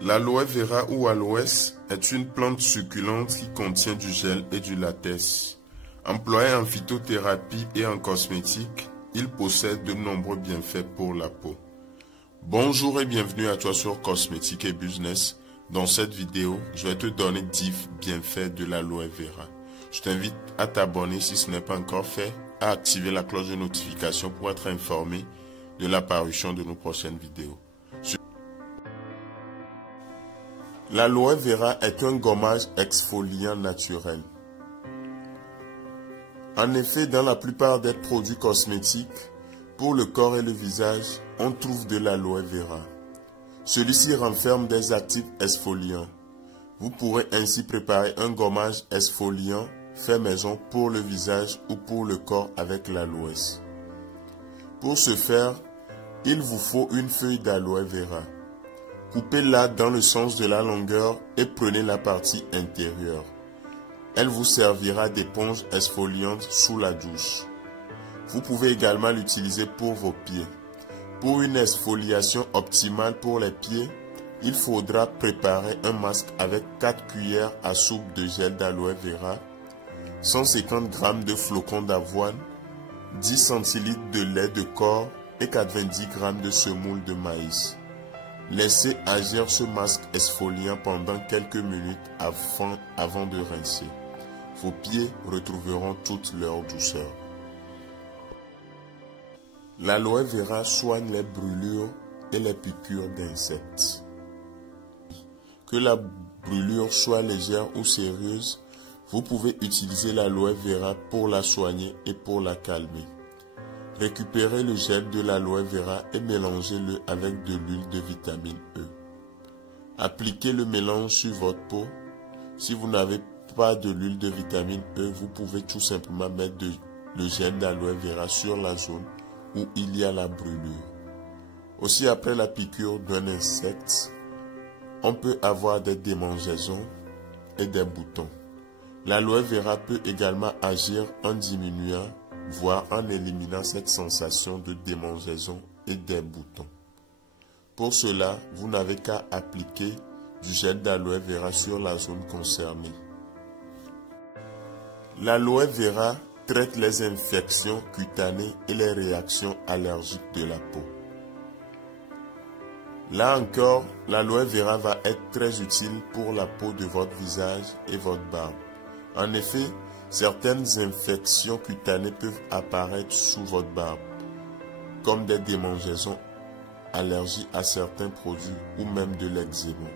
L'aloe vera ou aloès est une plante succulente qui contient du gel et du latex. Employé en phytothérapie et en cosmétique, il possède de nombreux bienfaits pour la peau. Bonjour et bienvenue à toi sur Cosmétique et Business. Dans cette vidéo, je vais te donner 10 bienfaits de l'aloe vera. Je t'invite à t'abonner si ce n'est pas encore fait, à activer la cloche de notification pour être informé de l'apparition de nos prochaines vidéos. L'aloe vera est un gommage exfoliant naturel. En effet, dans la plupart des produits cosmétiques, pour le corps et le visage, on trouve de l'aloe vera. Celui-ci renferme des actifs exfoliants. Vous pourrez ainsi préparer un gommage exfoliant fait maison pour le visage ou pour le corps avec l'aloès. Pour ce faire, il vous faut une feuille d'aloe vera. Coupez-la dans le sens de la longueur et prenez la partie intérieure. Elle vous servira d'éponge exfoliante sous la douche. Vous pouvez également l'utiliser pour vos pieds. Pour une exfoliation optimale pour les pieds, il faudra préparer un masque avec 4 cuillères à soupe de gel d'aloe vera, 150 g de flocons d'avoine, 10 centilitres de lait de corps et 90 g de semoule de maïs. Laissez agir ce masque exfoliant pendant quelques minutes avant de rincer. Vos pieds retrouveront toute leur douceur. L'aloe vera soigne les brûlures et les piqûres d'insectes. Que la brûlure soit légère ou sérieuse, vous pouvez utiliser l'aloe vera pour la soigner et pour la calmer. Récupérez le gel de l'aloe vera et mélangez-le avec de l'huile de vitamine E. Appliquez le mélange sur votre peau. Si vous n'avez pas de l'huile de vitamine E, vous pouvez tout simplement mettre le gel d'aloe vera sur la zone où il y a la brûlure. Aussi, après la piqûre d'un insecte, on peut avoir des démangeaisons et des boutons. L'aloe vera peut également agir en diminuant, voire en éliminant cette sensation de démangeaison et des boutons. Pour cela, vous n'avez qu'à appliquer du gel d'aloe vera sur la zone concernée. L'aloe vera traite les infections cutanées et les réactions allergiques de la peau. Là encore, l'aloe vera va être très utile pour la peau de votre visage et votre barbe. En effet, certaines infections cutanées peuvent apparaître sous votre barbe, comme des démangeaisons, allergies à certains produits ou même de l'eczéma.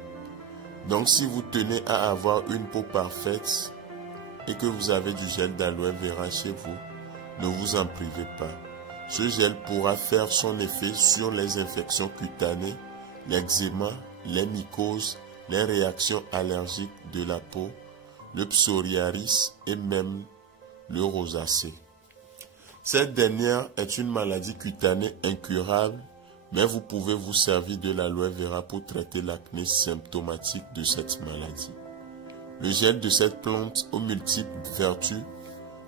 Donc si vous tenez à avoir une peau parfaite et que vous avez du gel d'aloe vera chez vous, ne vous en privez pas. Ce gel pourra faire son effet sur les infections cutanées, l'eczéma, les mycoses, les réactions allergiques de la peau, le psoriasis et même le rosacée. Cette dernière est une maladie cutanée incurable, mais vous pouvez vous servir de l'aloe vera pour traiter l'acné symptomatique de cette maladie. Le gel de cette plante aux multiples vertus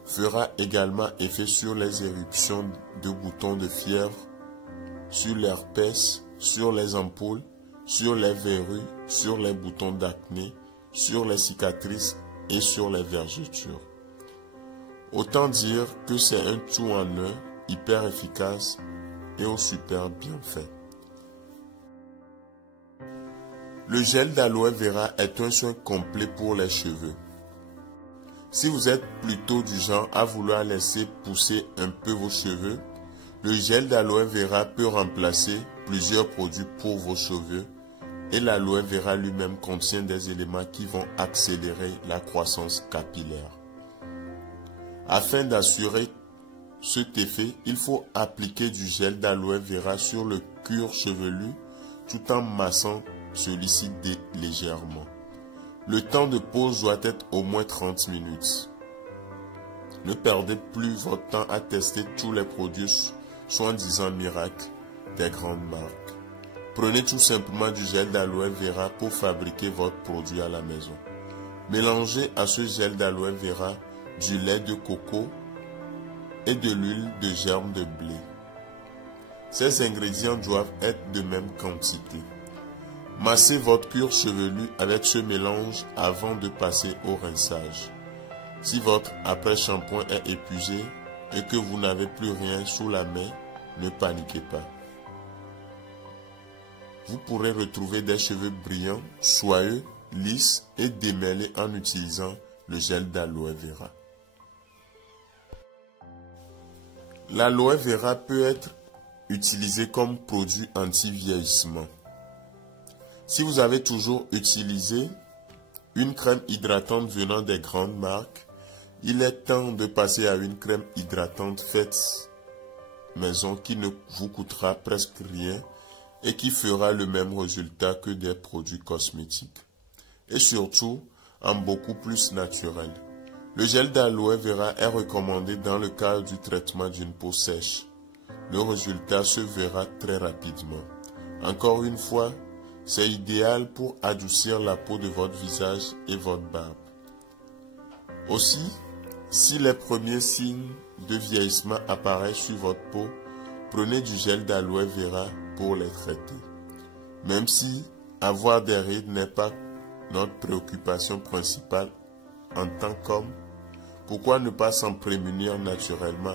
fera également effet sur les éruptions de boutons de fièvre, sur l'herpès, sur les ampoules, sur les verrues, sur les boutons d'acné, sur les cicatrices et sur les vergetures. Autant dire que c'est un tout en un, hyper efficace et au super bien fait. Le gel d'aloe vera est un soin complet pour les cheveux. Si vous êtes plutôt du genre à vouloir laisser pousser un peu vos cheveux, le gel d'aloe vera peut remplacer plusieurs produits pour vos cheveux et l'aloe vera lui-même contient des éléments qui vont accélérer la croissance capillaire. Afin d'assurer cet effet, il faut appliquer du gel d'aloe vera sur le cuir chevelu tout en massant celui-ci légèrement. Le temps de pause doit être au moins 30 minutes. Ne perdez plus votre temps à tester tous les produits soi-disant miracles des grandes marques. Prenez tout simplement du gel d'aloe vera pour fabriquer votre produit à la maison. Mélangez à ce gel d'aloe vera du lait de coco et de l'huile de germe de blé. Ces ingrédients doivent être de même quantité. Massez votre cuir chevelu avec ce mélange avant de passer au rinçage. Si votre après-shampoing est épuisé et que vous n'avez plus rien sous la main, ne paniquez pas. Vous pourrez retrouver des cheveux brillants, soyeux, lisses et démêlés en utilisant le gel d'aloe vera. L'aloe vera peut être utilisé comme produit anti-vieillissement. Si vous avez toujours utilisé une crème hydratante venant des grandes marques, il est temps de passer à une crème hydratante faite maison qui ne vous coûtera presque rien et qui fera le même résultat que des produits cosmétiques. Et surtout, en beaucoup plus naturel. Le gel d'aloe vera est recommandé dans le cadre du traitement d'une peau sèche. Le résultat se verra très rapidement. Encore une fois, c'est idéal pour adoucir la peau de votre visage et votre barbe. Aussi, si les premiers signes de vieillissement apparaissent sur votre peau, prenez du gel d'aloe vera pour les traiter. Même si avoir des rides n'est pas notre préoccupation principale en tant qu'homme, pourquoi ne pas s'en prémunir naturellement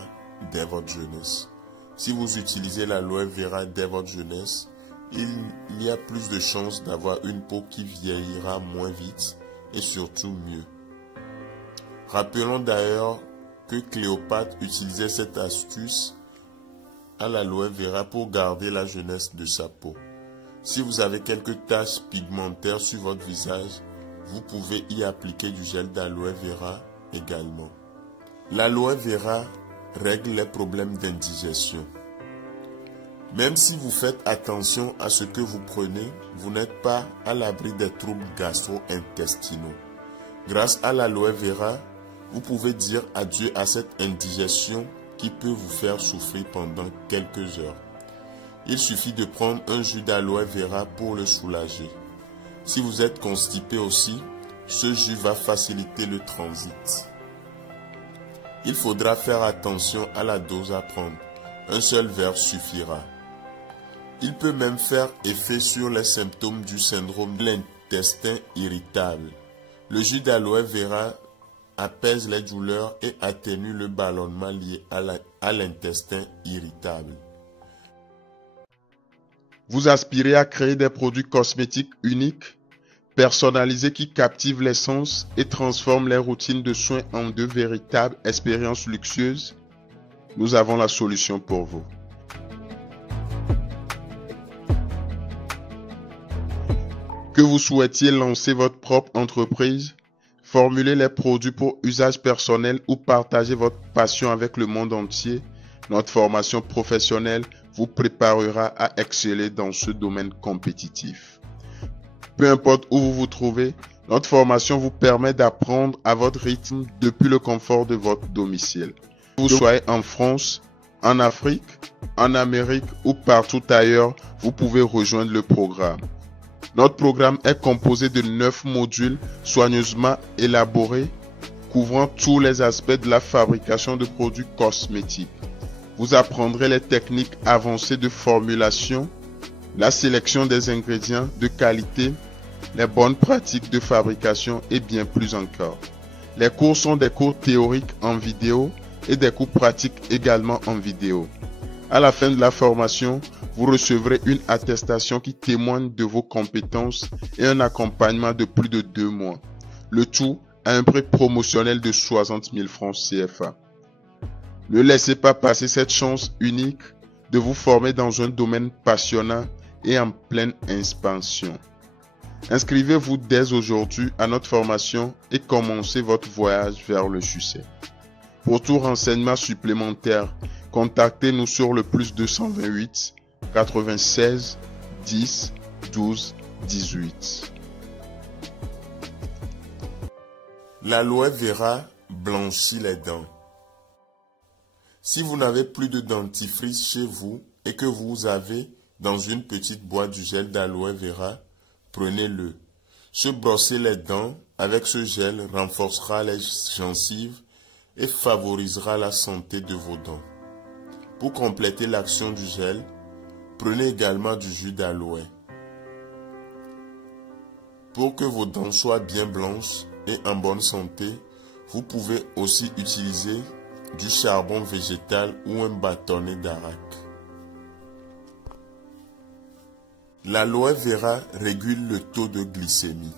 dès votre jeunesse? Si vous utilisez l'aloe vera dès votre jeunesse, il y a plus de chances d'avoir une peau qui vieillira moins vite et surtout mieux. Rappelons d'ailleurs que Cléopâtre utilisait cette astuce à l'aloe vera pour garder la jeunesse de sa peau. Si vous avez quelques taches pigmentaires sur votre visage, vous pouvez y appliquer du gel d'aloe vera également. L'aloe vera règle les problèmes d'indigestion. Même si vous faites attention à ce que vous prenez, vous n'êtes pas à l'abri des troubles gastro-intestinaux. Grâce à l'aloe vera, vous pouvez dire adieu à cette indigestion qui peut vous faire souffrir pendant quelques heures. Il suffit de prendre un jus d'aloe vera pour le soulager. Si vous êtes constipé aussi, ce jus va faciliter le transit. Il faudra faire attention à la dose à prendre. Un seul verre suffira. Il peut même faire effet sur les symptômes du syndrome de l'intestin irritable. Le jus d'aloe vera apaise les douleurs et atténue le ballonnement lié à l'intestin irritable. Vous aspirez à créer des produits cosmétiques uniques, personnalisés qui captivent les sens et transforment les routines de soins en de véritables expériences luxueuses? Nous avons la solution pour vous. Que vous souhaitiez lancer votre propre entreprise, formuler les produits pour usage personnel ou partager votre passion avec le monde entier, notre formation professionnelle vous préparera à exceller dans ce domaine compétitif. Peu importe où vous vous trouvez, notre formation vous permet d'apprendre à votre rythme depuis le confort de votre domicile. Que vous soyez en France, en Afrique, en Amérique ou partout ailleurs, vous pouvez rejoindre le programme. Notre programme est composé de 9 modules soigneusement élaborés, couvrant tous les aspects de la fabrication de produits cosmétiques. Vous apprendrez les techniques avancées de formulation, la sélection des ingrédients de qualité, les bonnes pratiques de fabrication et bien plus encore. Les cours sont des cours théoriques en vidéo et des cours pratiques également en vidéo. À la fin de la formation, vous recevrez une attestation qui témoigne de vos compétences et un accompagnement de plus de 2 mois. Le tout à un prix promotionnel de 60 000 francs CFA. Ne laissez pas passer cette chance unique de vous former dans un domaine passionnant et en pleine expansion. Inscrivez-vous dès aujourd'hui à notre formation et commencez votre voyage vers le succès. Pour tout renseignement supplémentaire, contactez-nous sur le +228 96 10 12 18. L'aloe vera blanchit les dents. Si vous n'avez plus de dentifrice chez vous et que vous avez dans une petite boîte du gel d'aloe vera, prenez-le. Se brosser les dents avec ce gel renforcera les gencives et favorisera la santé de vos dents. Pour compléter l'action du gel, prenez également du jus d'aloe. Pour que vos dents soient bien blanches et en bonne santé, vous pouvez aussi utiliser du charbon végétal ou un bâtonnet d'arak. L'aloe vera régule le taux de glycémie.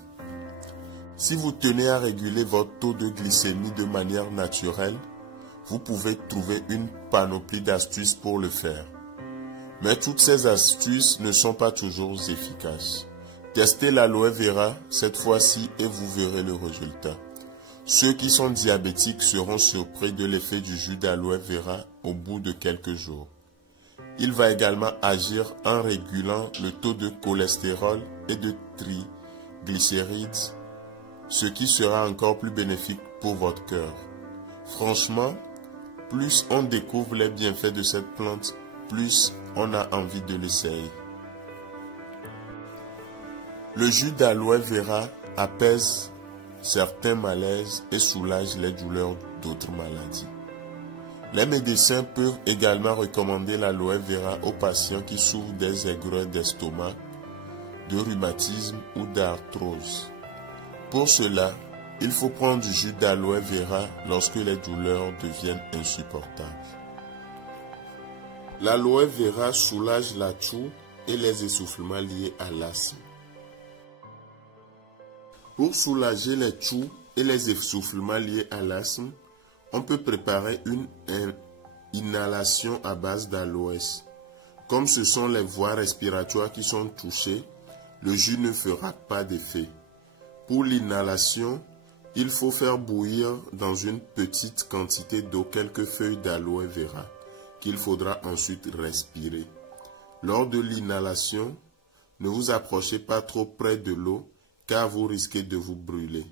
Si vous tenez à réguler votre taux de glycémie de manière naturelle, vous pouvez trouver une panoplie d'astuces pour le faire. Mais toutes ces astuces ne sont pas toujours efficaces. Testez l'aloe vera cette fois-ci et vous verrez le résultat. Ceux qui sont diabétiques seront surpris de l'effet du jus d'aloe vera au bout de quelques jours. Il va également agir en régulant le taux de cholestérol et de triglycérides, ce qui sera encore plus bénéfique pour votre cœur. Franchement, plus on découvre les bienfaits de cette plante, plus on a envie de l'essayer. Le jus d'aloe vera apaise certains malaises et soulage les douleurs d'autres maladies. Les médecins peuvent également recommander l'aloe vera aux patients qui souffrent des aigreurs d'estomac, de rhumatisme ou d'arthrose. Pour cela, il faut prendre du jus d'aloe vera lorsque les douleurs deviennent insupportables. L'aloe vera soulage la toux et les essoufflements liés à l'asthme. Pour soulager les toux et les essoufflements liés à l'asthme, on peut préparer une inhalation à base d'aloès. Comme ce sont les voies respiratoires qui sont touchées, le jus ne fera pas d'effet. Pour l'inhalation, il faut faire bouillir dans une petite quantité d'eau quelques feuilles d'aloe vera qu'il faudra ensuite respirer. Lors de l'inhalation, ne vous approchez pas trop près de l'eau car vous risquez de vous brûler.